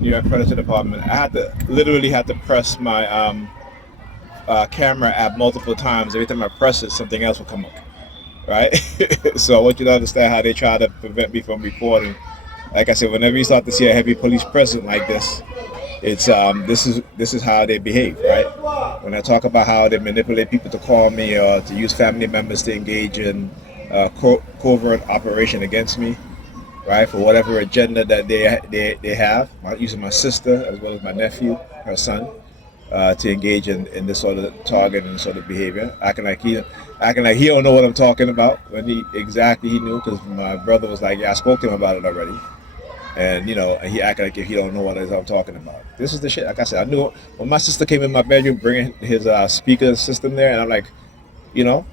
New York Predator Department. I literally had to press my camera app multiple times. Every time I press it, something else will come up, right? So I want you to understand how they try to prevent me from recording. Like I said, whenever you start to see a heavy police presence like this, it's this is how they behave, right? When I talk about how they manipulate people to call me or to use family members to engage in covert operation against me, right? For whatever agenda that they have, using my sister as well as my nephew, her son, to engage in this sort of target and sort of behavior, acting like he don't know what I'm talking about when he knew, because my brother was like, yeah, I spoke to him about it already. And he acted like if he don't know what it is I'm talking about. This is the shit. Like I said, I knew when my sister came in my bedroom bringing his speaker system there, and I'm like, I'm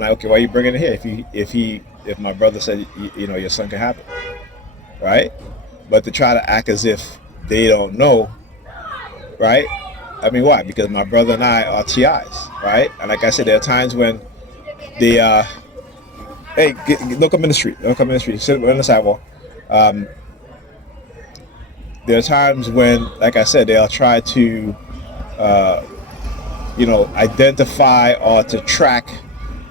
like, okay, why are you bringing it here? If my brother said, your son can have it, right? But to try to act as if they don't know, right? I mean, why? Because my brother and I are TIs, right? And like I said, there are times when they, hey, look up in the street, sit on the sidewalk. There are times when, like I said, they'll try to, identify or to track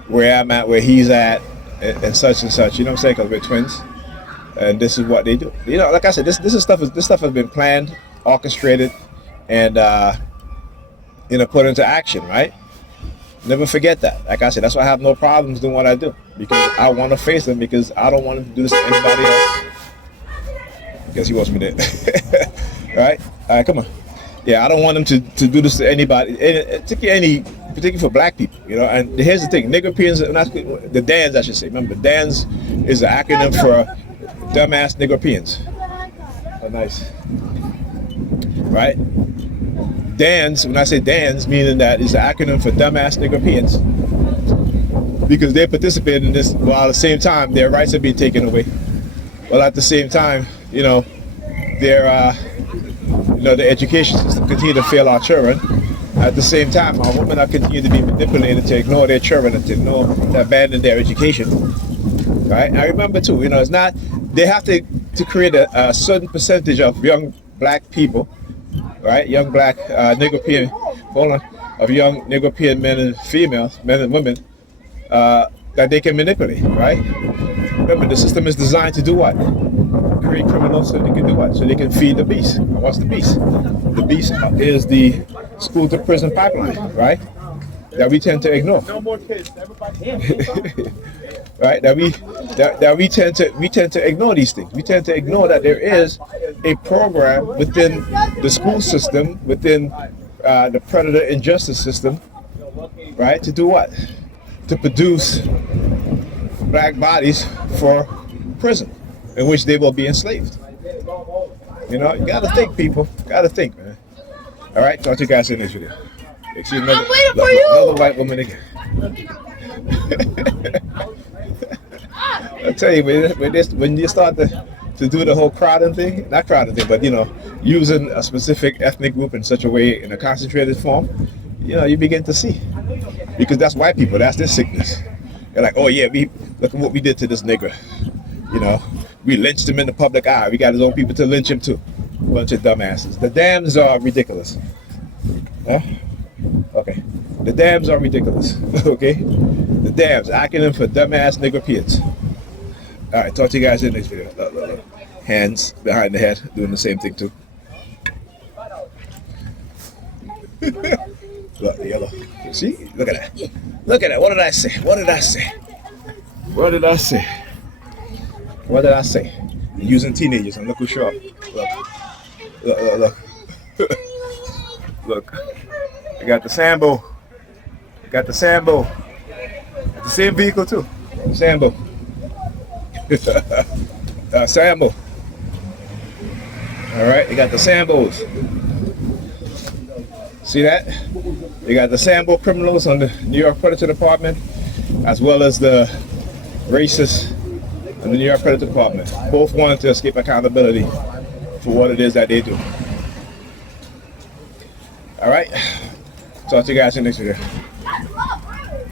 where I'm at, where he's at, and such and such. You know what I'm saying? Because we're twins, and this is what they do. Like I said, this stuff has been planned, orchestrated, and put into action, right? Never forget that. Like I said, that's why I have no problems doing what I do, because I want to face them, because I don't want to do this to anybody else. Because he wants me to. Right? All right, come on. Yeah, I don't want them to do this to anybody, particularly for black people. And here's the thing: Niggerpeans, the DANS, I should say. Remember, DANS is the acronym for dumbass Niggerpeans. Oh, nice. Right? DANS, when I say DANS, meaning that is the acronym for dumbass Niggerpeans, because they participate in this while at the same time their rights are being taken away. Well, at the same time, the education system continue to fail our children. At the same time, our women are continue to be manipulated to ignore their children and to abandon their education. Right? I remember too, it's not, they have to create a certain percentage of young black people, right? Young black of young Nigerian men and females, men and women, that they can manipulate, right? Remember, the system is designed to do what? Create criminals so they can do what? So they can feed the beast. And what's the beast? The beast is the school to prison pipeline, right? That we tend to ignore. No more kids. Right? That we tend to ignore these things. We tend to ignore that there is a program within the school system, within the predator and justice system, right? To do what? To produce black bodies for prison, in which they will be enslaved. You gotta think, people. Gotta think, man. All right, talk to you guys in this video. I'm waiting for you. Another white woman again. I tell you, when you start to do the whole crowding thing, not crowding thing, but using a specific ethnic group in such a way in a concentrated form, you begin to see, because that's white people. That's their sickness. They're like, oh yeah, look at what we did to this nigger. We lynched him in the public eye. We got his own people to lynch him too. Bunch of dumbasses. The dams are ridiculous. Huh? Okay. The dams are ridiculous. Okay? The dams, acronym for dumbass Nigerians. Alright, talk to you guys in the next video. Look. Hands behind the head, doing the same thing too. Look, the yellow. See? Look at that. Look at that. What did I say? You're using teenagers, and look who's sharp. Look. Look. I got the Sambo. The same vehicle too. Sambo. Sambo. All right, they got the Sambos. See that? They got the Sambo criminals on the New York Predator Department, as well as the racists in the New York Predator Department. Both wanted to escape accountability for what it is that they do. All right. Talk to you guys in the next video.